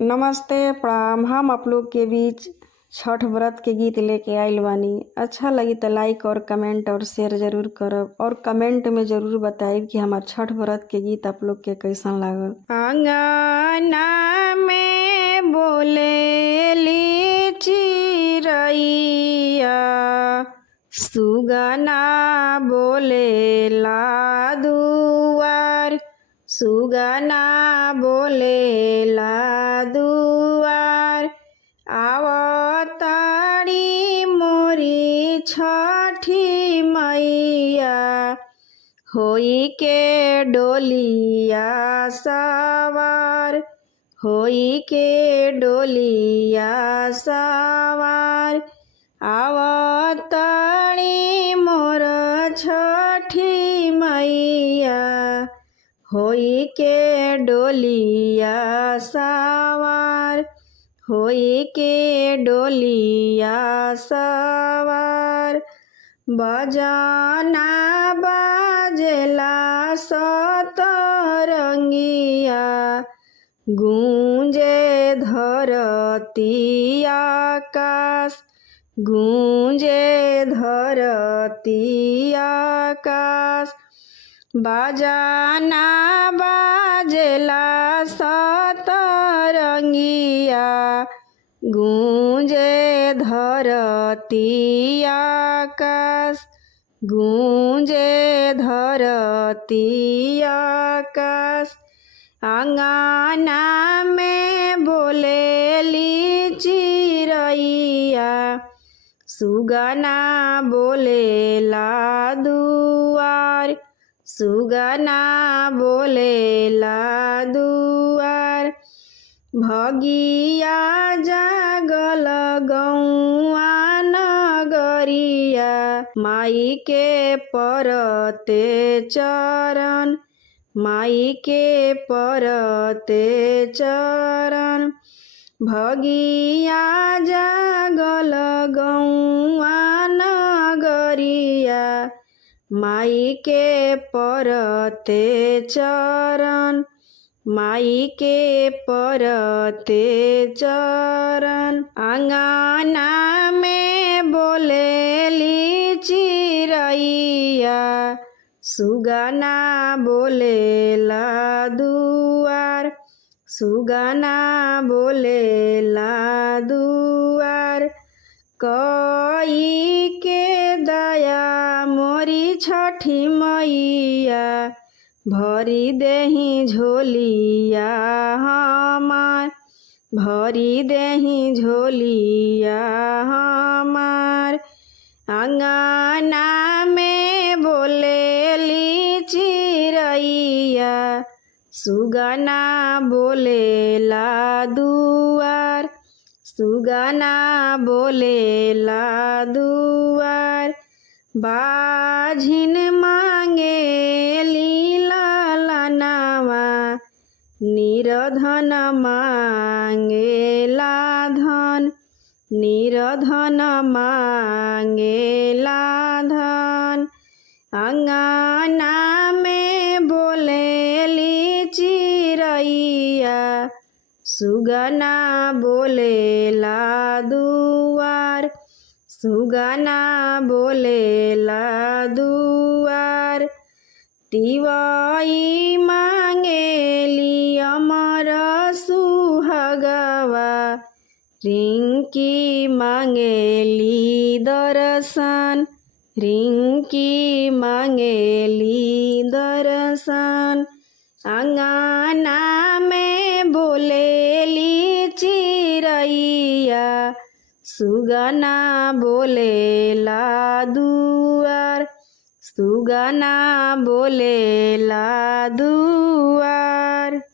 नमस्ते प्रणाम। हम आप लोग के बीच छठ व्रत के गीत लेके आइल बानी। अच्छा लगी तो लाइक और कमेंट और शेयर जरूर करब और कमेंट में जरूर बताइब कि हमार छठ व्रत के गीत आप लोग के कैसन लागल। आंगना में बोलेली चिरैया, सुगना बोलेला दुआर, सुगना बोलेला दुआर। आवताड़ी मोरी छठी मैया, होई के डोलिया सवार, होई के डोलिया सवार। आवताड़ी मोर छठी मैया, होई के डोलिया सवार, होई के डोलिया सवार। बजना बाजेला सतरंगिया, गूंजे धरती आकाश, गूंजे धरती आकाश। बजना बाजेला सतरंगिया, गूंजे धरती आकाश, गूंजे धरती आकाश। आंगना में बोलेली चिरैया, सुगना बोलेला दुआर, सुगना बोलेला दुआर। भगिया जागल गौआ नगरिया, माई के परते चरण, माई के परते चरण। भगिया जागल गौआ नगरिया, माई के परते चरण, माई के परते चरण। आंगना में बोलेली चिरैया, सुगना बोलेला दुआर, सुगना बोलेला दुआर। कई के दया मोरी छठी मैया, भरी देही झोलिया हमार, भरी देही झोलिया हमार। आंगना में बोलेली चिरैया, सुगना बोलेला दुआर, सुगना बोलेला दुआर। बाझिन मांगेली लालनावा, निरधन मांगेला धन, निरधन मांगेला धन। आंगना में बोलेली चिरैया, सुगना बोलेला दुआर, सुगना बोलेला दुआर। तिवई मांगेली अमर सुहागवा, रिंकी मांगेली दर्शन, रिंकी मांगेली दर्शन। आंगना में बोलेली चिरैया, सुगना बोलेला दुआर, सुगना बोलेला दुआर।